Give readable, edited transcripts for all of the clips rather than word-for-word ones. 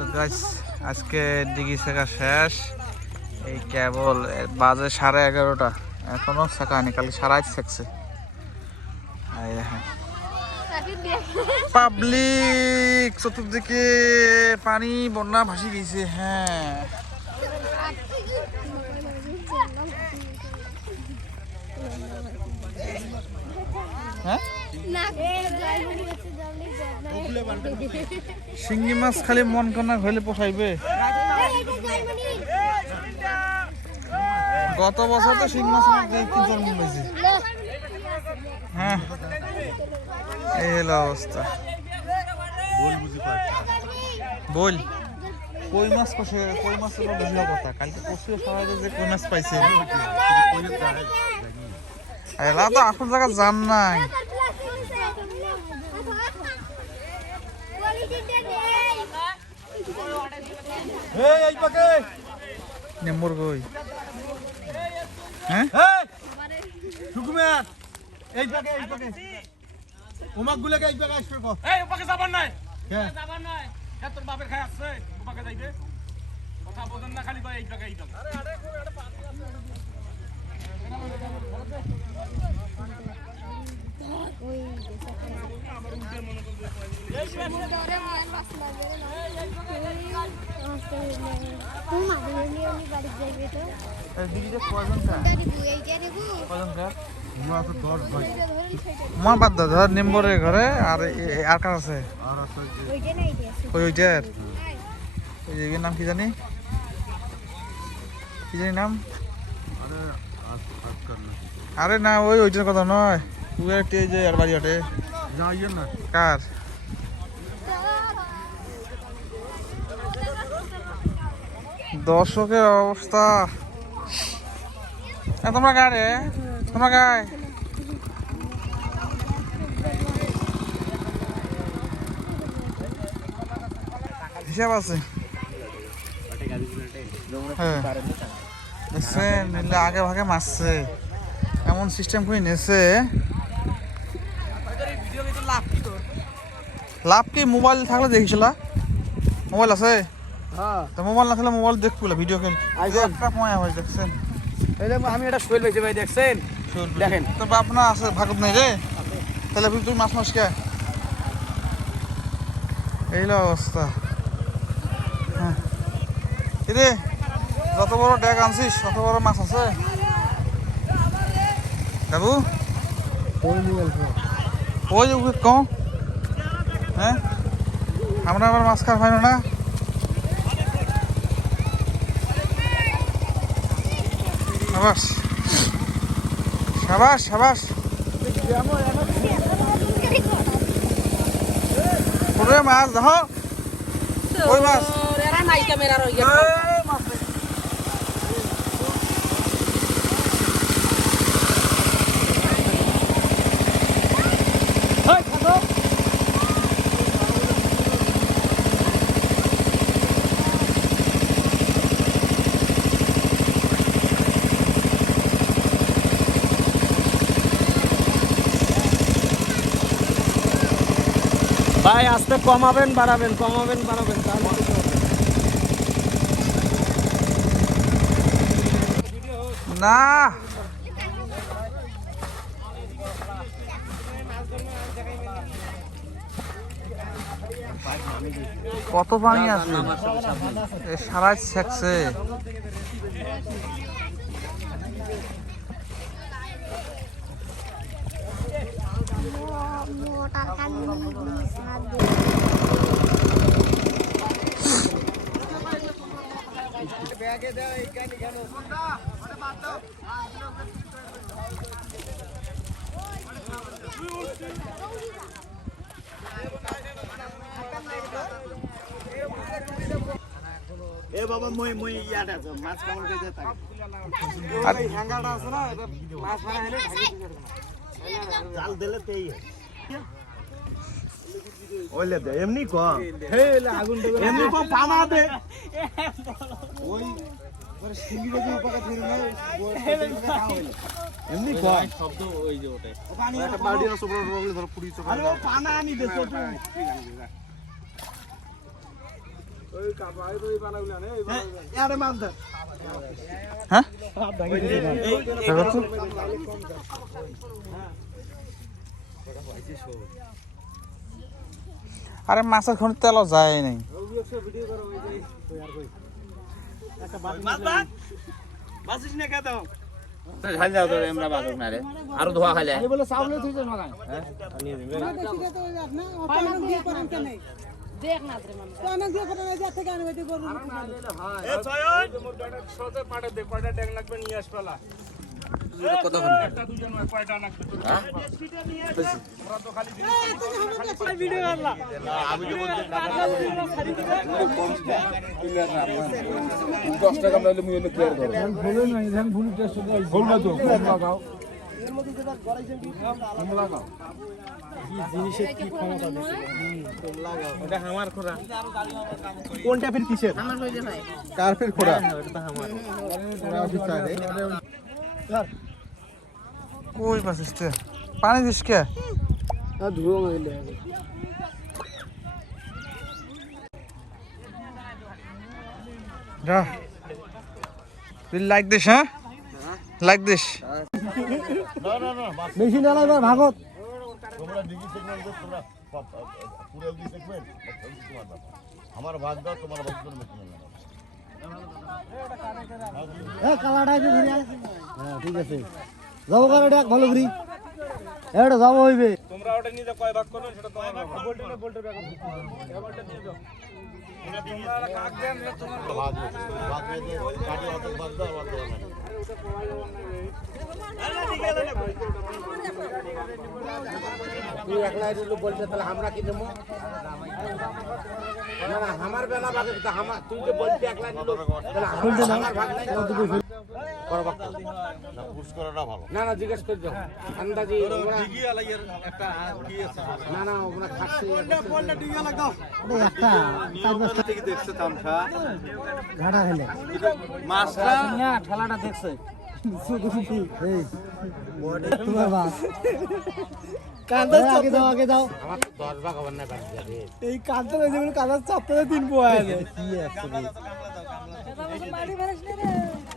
তো গাইস আজকে ডিগি শেখা শেষ। এই কেবল বাজে 11:30, এখনো শেখা হয়নি, কালকে সারাই শেখছে। পাবলিক চতুর্দিকে পানি বন্যা ভাসি গেছে। হ্যাঁ হ্যাঁ শিঙ্গি মাছ খালি মন কনা হইলে পোষাইবে। গত বছর তো শিঙ্গি মাছ 3-4 মন হয়েছে। হ্যাঁ এই হলো অবস্থা। বল কই মাছ কষে, কই মাছের বুঝলো কথা। কালকে কষিও সবাই যে কই মাছ পাইছে। এলা তো আসল জায়গা জান নাই। নম্বর কই? হ্যাঁ সুকুমার এই পাকে ওমাক গুলাকে এই পাকে আসবে কো এই ওপাকে যাবার নাই যাবার নাই তোর বাপের খাই আছে ওপাকে যাইবে কথা বলেন না খালি কই এই পাকে আরে আরে এটা পানি আছে ওই আমার উল্টে মনে করবে এই ধরে মাছ লাগে না এই পাকে তুই মাগুর নিয়ে আমি বাড়ি যাইবে তো এই দিদিতে কয়জন কা কয়জন কা মাছ 10 ভাই মা বাদ দাও ধর নম্বরের ঘরে। আর আর কার আছে? আর আছে ওইটা নাই আছে ওইটার ওই জায়গার নাম কি জানি, কি জানি নাম? আরে আজকাল না আরে না ওইটার কথা নয়, উয়াতে যে আর বাড়ি ওঠে যাইয়ে না কার দর্শকের অবস্থা। তোমরা গায়ে তোমরা গায়ে হিসাব আছে। হ্যাঁ দেখছেন নিলে আগে ভাগে মারছে, এমন সিস্টেম করে নেছে। লাভ কি? মোবাইল থাকলে দেখিছিল? মোবাইল আছে? তো মোবাইল না থাকলে মোবাইল দেখবো ভিডিও খেল একটা পয়া হয় দেখছেন। আমি এটা শৈল পেয়েছি ভাই, দেখছেন দেখেন তোর বাপ না আছে ভাগত নেই রে, তাহলে তুই মাছ মাছ কে? এই অবস্থা। হ্যাঁ রে যত বড় ড্যাগ আনছিস তত বড় মাছ আছে বাবু। ওই যে ওকে কম। হ্যাঁ আমরা আবার মাছ খাওয়া হয় না। সাবাস সাবাস সাবাস। ওরে মাছ দেখো, ওই মাছ নাই ক্যামেরা রই গেছে ভাই। আস্তে কমাবেন বাড়াবেন, কমাবেন বাড়াবেন তাহলে না। কত পানি আছে সারা শেখছে। এ বাবা মই মই ইয়াটা আছে মাছ কেমন করে যায় থাকে আর হ্যাঙ্গারটা আছে না, এটা মাছ মারা হলে ঢাকি দিবে জাল দিলে তেই ওইলে দে এমনি কম হেলে আগুন দেবে এমনি কম পানা দে ওই পরে সিঙ্গি যদি উপরে ধরে না এমনি কম শব্দ ওই যে ওঠে পানি একটা বালতি না সুবর রগলে ধর পুরি চোখা আরে পানা আনি দে তো আরে মাছ ধর হ্যাঁ আরে মাছের খনি তেলও যায় নাই আরো ধোয়া খাইলে দেখ না রে মানুষ তো অনেক দিয়ে করে না যা থেকে আনবে তুই করবি এ ছয়ন সতে পাড়ে দে কয়টা ট্যাং লাগবে নিয়ে আসপালা কতক্ষণ একটা দুজন কয়টা লাগবে ওরা তো খালি ভিডিও করলা আমি তো বলতে 10 টাকা নাইলে মুই এনে ক্লিয়ার করব ভুলে না ধান ভুলি টেস্ট ভুল না তো কম লাগাও এর মধ্যে যেটা গড়াইছেন কম লাগাও জিনিসের কি ক্ষমতা দেখি কম লাগাও এটা আমার খোরা কোনটা ফির কিসের আমার হইছে ভাই কার ফির খোরা এটা আমার খোরা অফিস সাইডে কই পাছিস তুই পানি দিস কে ধুয়ো মাইলে যা তুই লাইক দিস হ্যাঁ লাইক দিস বেশি না লাগবে ভাগত তোমরা ডিগি সেগমেন্ট তোমরা পুরো ডিগি সেগমেন্ট আমার ভাগ দাও তোমার ভাগ দাও এ কালাটা যে ঘুরে আসে হ্যাঁ ঠিক আছে যাও কালাটা ভালো করি এটা যাব হইবে তোমরা ওটা নিয়ে কয় ভাগ করবে সেটা তোমার ভাগ বোল্টের ব্যাগ এবারটা নিয়ে যাও তোমরা কাক দেন তোমরা ভাগ ভাগ দিয়ে কাটি অত ভাগ দাও ভাগ দাও তুই একলা দিল বলতে তাহলে আমরা কি দেবো না না আমার বেলা ভাগে তো আমার তুই যে বলতে একলা নিল তাহলে আমার ভাগ নাই বড় ভাগ না পুশ করাটা ভালো না না জিজ্ঞেস করে দাও আন্দাজি ওরা ডিগি আলাইয়ের একটা কি আছে না না ওরা খাচ্ছে বলটা ডিগি লাগাও একটা থেকে দেখছে তামসা ঘাটা খেলে মাছটা না ঠেলাটা দেখছে এই তোমার বাস আগে দাও আগে দাও আমার তো 10 ভাগ হবে না বাকি যাবে এই কাঁদতে যেগুলো কাদার চাপতে দিন পোয়া আছে কি আছে বাড়ি বেরিস রে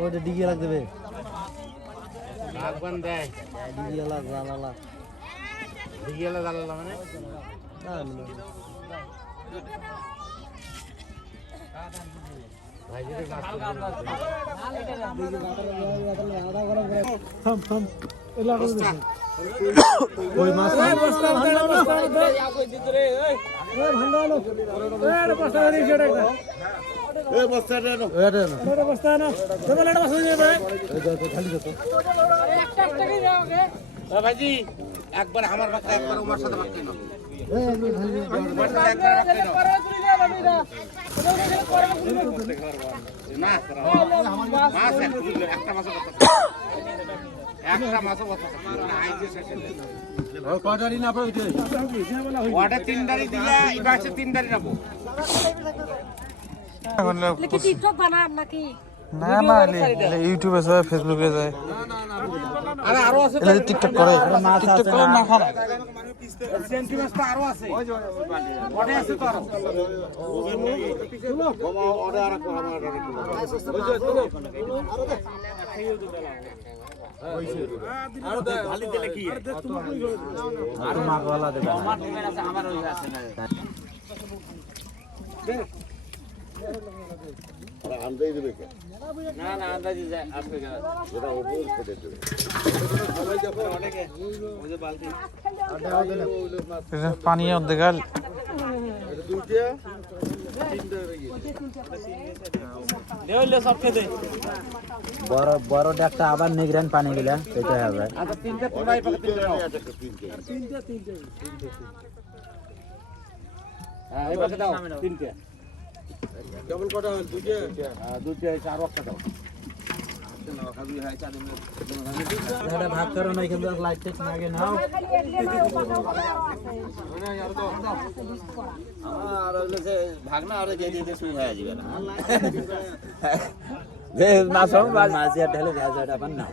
ওটা ডিগে লাগ দেবে ভাগ বান দেয় ডিগে লাগ লালা দিগেলা দাঁড়ালো মানে ভাই যদি মাছ থাম থাম এলা করে দে ওই মাছ বস্তা ভাঙা বস্তা ওই ভাঙা লো ওই বস্তা রে সেটা এই বস্তাটা নাও এটা না এটা বস্তা না দেবো এটা বস্তা দিয়ে ভাই এই দেখো খালি দেখো একটা টাকাই দাও গে ও ভাইজি একবার আমার ভাগ একবার ওর সাথে ভাগ কিনো এই আমি খালি ওর সাথে একবার ভাগ কিনো করে তুই যা বাবিরা না মাছ একটা মাছ একটা মাছ না আইছে শেষে কটারি না পাইতে ওটা 3 দাঁড়ি দিলে এবার আছে 3 দাঁড়ি রাখবো এখন কি টিকটক বানাব নাকি না না ইউটিউবে যায় ফেসবুকে যায় আরে আরো আছে এলে টিকটক করে টিকটক করে না খারাপ সেন্টি মাছটা আরো আছে ওটা আছে তো আরো ওটা আর আমার আরো ভালি দিলে কি আর মাগওয়ালা দেবে আমার ডিমের আছে আমার ওই আছে না আন্দাই দেবে কে না না আন্দাজি যায় আসবে কেন যেটা ওপর কেটে দেবে পানি অর্ধেক গাল বড় বড় একটা আবার নিগরান পানি গিলা সেটা হবে আচ্ছা তিনটা তোলাই পাকে তিনটা নাও হ্যাঁ এই পাকে দাও তিনটা ডবল কটা হল দুইটা দুইটা আছে আরো একটা দাও এটা ভাগ করো না কিন্তু লাইট টেক না আগে নাও আর হইলো যে ভাগনা আর যে যে শুরু হয়ে যাবে না মাছ ঢেলে দেওয়া যায় এটা না